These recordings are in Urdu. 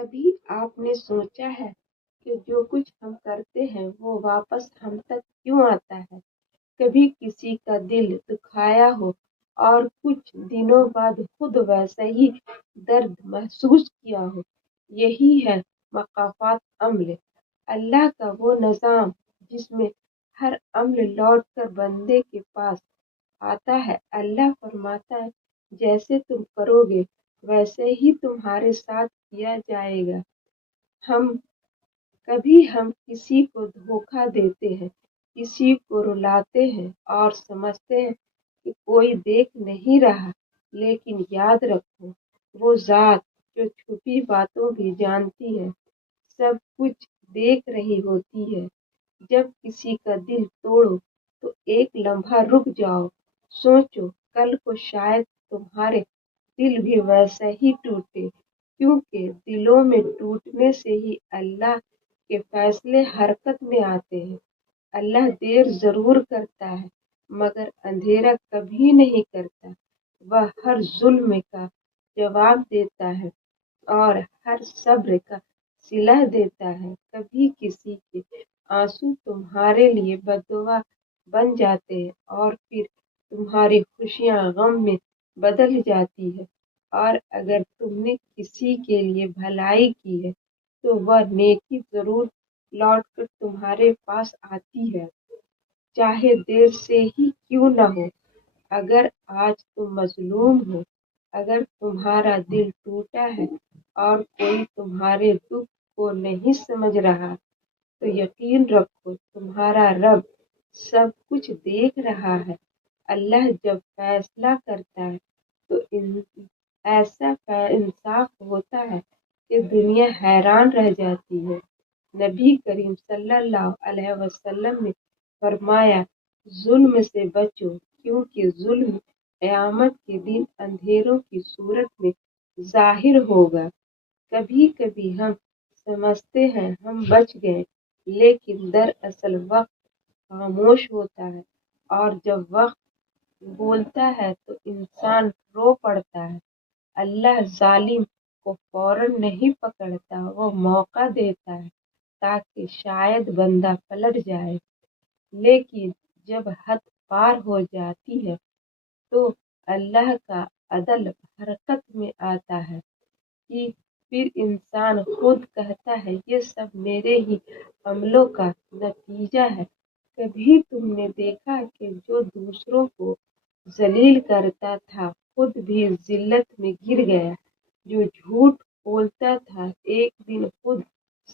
کبھی آپ نے سوچا ہے کہ جو کچھ ہم کرتے ہیں وہ واپس ہم تک کیوں آتا ہے؟ کبھی کسی کا دل دکھایا ہو اور کچھ دنوں بعد خود ویسا ہی درد محسوس کیا ہو؟ یہی ہے مقافات عمل، اللہ کا وہ نظام جس میں ہر عمل لوٹ کر بندے کے پاس آتا ہے۔ اللہ فرماتا ہے جیسے تم کرو گے ویسے ہی تمہارے ساتھ کیا جائے گا۔ ہم کسی کو دھوکہ دیتے ہیں، کسی کو رلاتے ہیں اور سمجھتے ہیں کہ کوئی دیکھ نہیں رہا، لیکن یاد رکھو وہ ذات جو چھپی باتوں بھی جانتی ہے سب کچھ دیکھ رہی ہوتی ہے۔ جب کسی کا دل توڑو تو ایک لمحہ رک جاؤ، سوچو کل کو شاید تمہارے دل بھی ویسا ہی ٹوٹے، کیونکہ دلوں میں ٹوٹنے سے ہی اللہ کے فیصلے حرکت میں آتے ہیں۔ اللہ دیر ضرور کرتا ہے مگر اندھیرا کبھی نہیں کرتا۔ وہ ہر ظلم کا جواب دیتا ہے اور ہر صبر کا صلہ دیتا ہے۔ کبھی کسی کے آنسو تمہارے لیے بددعا بن جاتے ہیں اور پھر تمہاری خوشیاں غم میں بدل جاتی ہے، اور اگر تم نے کسی کے لیے بھلائی کی ہے تو وہ نیکی ضرور لوٹ کر تمہارے پاس آتی ہے، چاہے دیر سے ہی کیوں نہ ہو۔ اگر آج تم مظلوم ہو، اگر تمہارا دل ٹوٹا ہے اور کوئی تمہارے دکھ کو نہیں سمجھ رہا، تو یقین رکھو تمہارا رب سب کچھ دیکھ رہا ہے۔ اللہ جب فیصلہ کرتا ہے تو ایسا انصاف ہوتا ہے کہ دنیا حیران رہ جاتی ہے۔ نبی کریم صلی اللہ علیہ وسلم نے فرمایا ظلم سے بچو، کیونکہ ظلم قیامت کے دن اندھیروں کی صورت میں ظاہر ہوگا۔ کبھی کبھی ہم سمجھتے ہیں ہم بچ گئے، لیکن دراصل وقت خاموش ہوتا ہے، اور جب وقت بولتا ہے تو انسان رو پڑتا ہے۔ اللہ ظالم کو فوراً نہیں پکڑتا، وہ موقع دیتا ہے تاکہ شاید بندہ پلٹ جائے، لیکن جب حد پار ہو جاتی ہے تو اللہ کا عدل حرکت میں آتا ہے کہ پھر انسان خود کہتا ہے یہ سب میرے ہی عملوں کا نتیجہ ہے۔ کبھی تم نے دیکھا کہ جو دوسروں کو ذلیل کرتا تھا خود بھی ذلت میں گر گیا، جو جھوٹ بولتا تھا ایک دن خود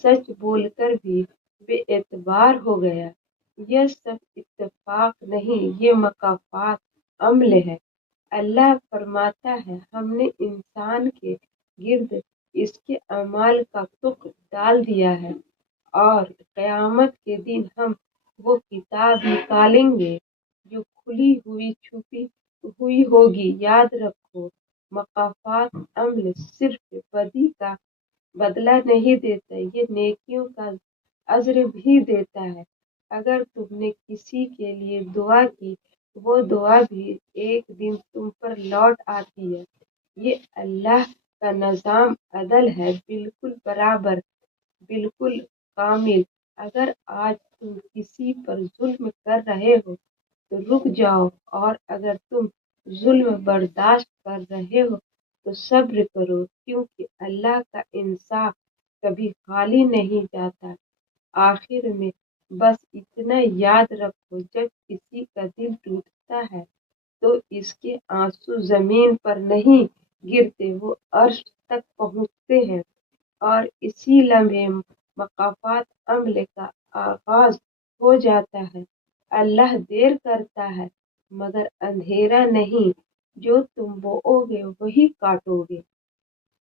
سچ بول کر بھی بے اعتبار ہو گیا۔ یہ سب اتفاق نہیں، یہ مکافات عمل ہے۔ اللہ فرماتا ہے ہم نے انسان کے گرد اس کے اعمال کا تخم ڈال دیا ہے، اور قیامت کے دن ہم وہ کتاب نکالیں گے جو کھلی ہوئی چھپی ہوئی ہوگی۔ یاد رکھو مکافات عمل صرف بدی کا بدلہ نہیں دیتا، یہ نیکیوں کا اجر بھی دیتا ہے۔ اگر تم نے کسی کے لیے دعا کی، وہ دعا بھی ایک دن تم پر لوٹ آتی ہے۔ یہ اللہ کا نظام عدل ہے، بالکل برابر، بالکل کامل۔ اگر آج تم کسی پر ظلم کر رہے ہو تو رک جاؤ، اور اگر تم ظلم برداشت کر رہے ہو تو صبر کرو، کیونکہ اللہ کا انصاف کبھی خالی نہیں جاتا۔ آخر میں بس اتنا یاد رکھو جب کسی کا دل ٹوٹتا ہے تو اس کے آنسو زمین پر نہیں گرتے، وہ عرش تک پہنچتے ہیں، اور اسی لمحے مکافات عمل کا آغاز ہو جاتا ہے۔ اللہ دیر کرتا ہے مگر اندھیرا نہیں، جو تم بوؤ گے وہی کاٹو گے۔